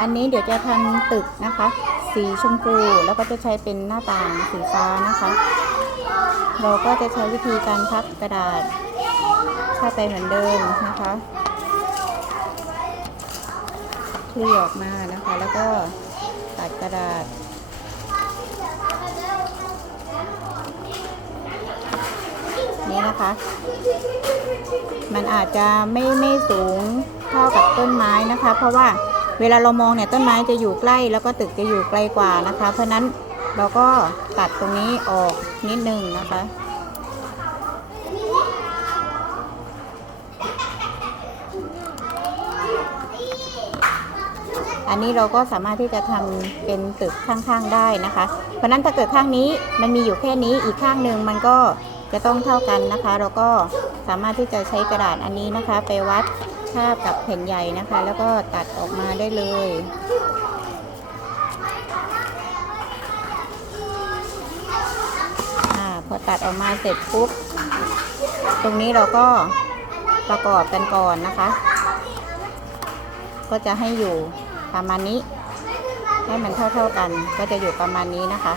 อันนี้เดี๋ยวจะทำตึกนะคะ สีชมพูแล้วก็จะใช้เป็นหน้าต่างสีฟ้านะคะ เราก็จะใช้วิธีการพับกระดาษเข้าไปเหมือนเดิมนะคะคลี่ออกมานะคะ แล้วก็ตัดกระดาษนี่นะคะ มันอาจจะไม่ไม่สูงเท่ากับต้นไม้นะคะ เพราะว่า เวลาเรามองเนี่ยต้นไม้จะอยู่ใกล้ แล้วก็ตึกจะอยู่ไกลกว่านะคะ เพราะนั้นเราก็ตัดตรงนี้ออกนิดนึงนะคะอันนี้เราก็สามารถที่จะทำเป็นตึกข้างๆได้นะคะ เพราะนั้นถ้าเกิดข้างนี้มันมีอยู่แค่นี้อีกข้างหนึ่งมันก็จะต้องเท่ากันนะคะ เราก็สามารถที่จะใช้กระดาษอันนี้นะคะ ไปวัด ภาพกับแผ่นใหญ่นะคะ แล้วก็ตัดออกมาได้เลยอาพอตัดออกมาเสร็จปุ๊บ ตรงนี้เราก็ประกอบกันก่อนนะคะ ก็จะให้อยู่ประมาณนี้ ให้มันเท่าๆกัน ก็จะอยู่ประมาณนี้นะคะ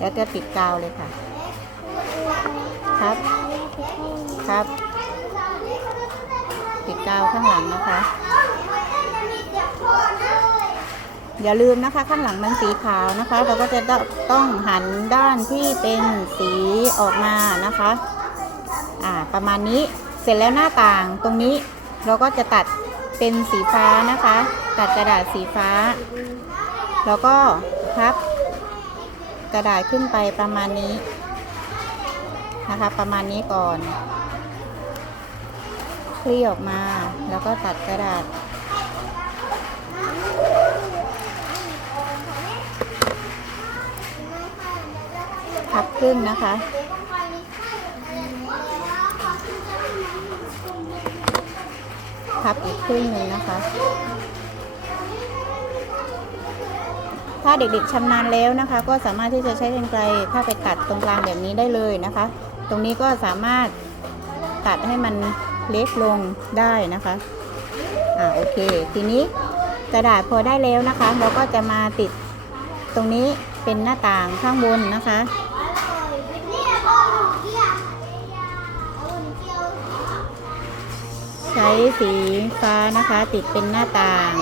แล้วก็ติดกาวเลยค่ะ ครับ ครับ ติดกาวข้างหลังนะคะ อย่าลืมนะคะข้างหลังมันสีขาวนะคะ เราก็จะต้องหันด้านที่เป็นสีออกมานะคะอ่าประมาณนี้เสร็จแล้วหน้าต่างตรงนี้เราก็จะตัดเป็นสีฟ้านะคะ ตัดกระดาษสีฟ้า แล้วก็พับกระดาษขึ้นไปประมาณนี้นะคะ ประมาณนี้ก่อน ลี่ออกมา แล้วก็ตัดกระดาษ พับครึ่งนะคะ พับอีกครึ่งหนึ่งนะคะ ถ้าเด็กๆชำนาญแล้วนะคะ ก็สามารถที่จะใช้กรรไกรถ้าไปตัดตรงกลางแบบนี้ได้เลยนะคะ ตรงนี้ก็สามารถตัดให้มัน เล็กลงได้นะคะอ่าโอเค ทีนี้กระดาษพอได้แล้วนะคะ เราก็จะมาติดตรงนี้เป็นหน้าต่างข้างบนนะคะใช้สีฟ้านะคะติดเป็นหน้าต่าง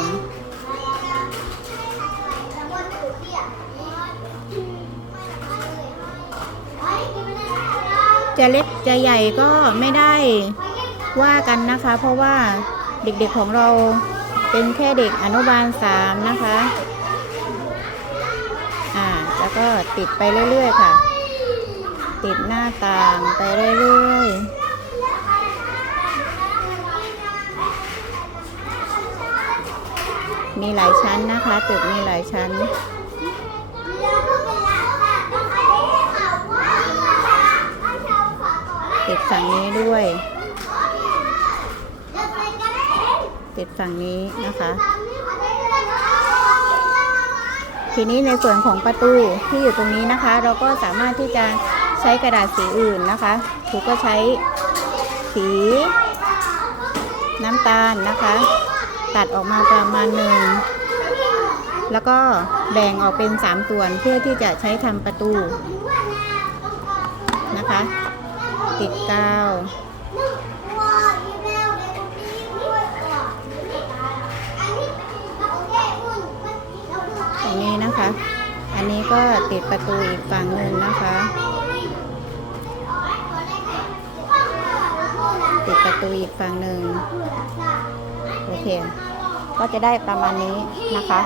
จะเล็กจะใหญ่ก็ไม่ได้ ว่ากันนะคะ เพราะว่าเด็กๆของเราเป็นแค่เด็กอนุบาลสามนะคะอ่าแล้วก็ติดไปเรื่อยๆค่ะ ติดหน้าต่างไปเรื่อยๆมีหลายชั้นนะคะ ตึกมีหลายชั้น ติดฝั่งนี้ด้วย ติดฝั่งนี้นะคะ ทีนี้ในส่วนของประตูที่อยู่ตรงนี้นะคะ เราก็สามารถที่จะใช้กระดาษสีอื่นนะคะครูก็ใช้สีน้ำตาลนะคะ ตัดออกมาประมาณหนึ่งแล้วก็แบ่งออกเป็นสามส่วนเพื่อที่จะใช้ทำประตูนะคะ ติดกาว อันนี้นะคะ อันนี้ก็ติดประตูอีกฝั่งหนึ่งนะคะ ติดประตูอีกฝั่งหนึ่งโอเค ก็จะได้ประมาณนี้นะคะ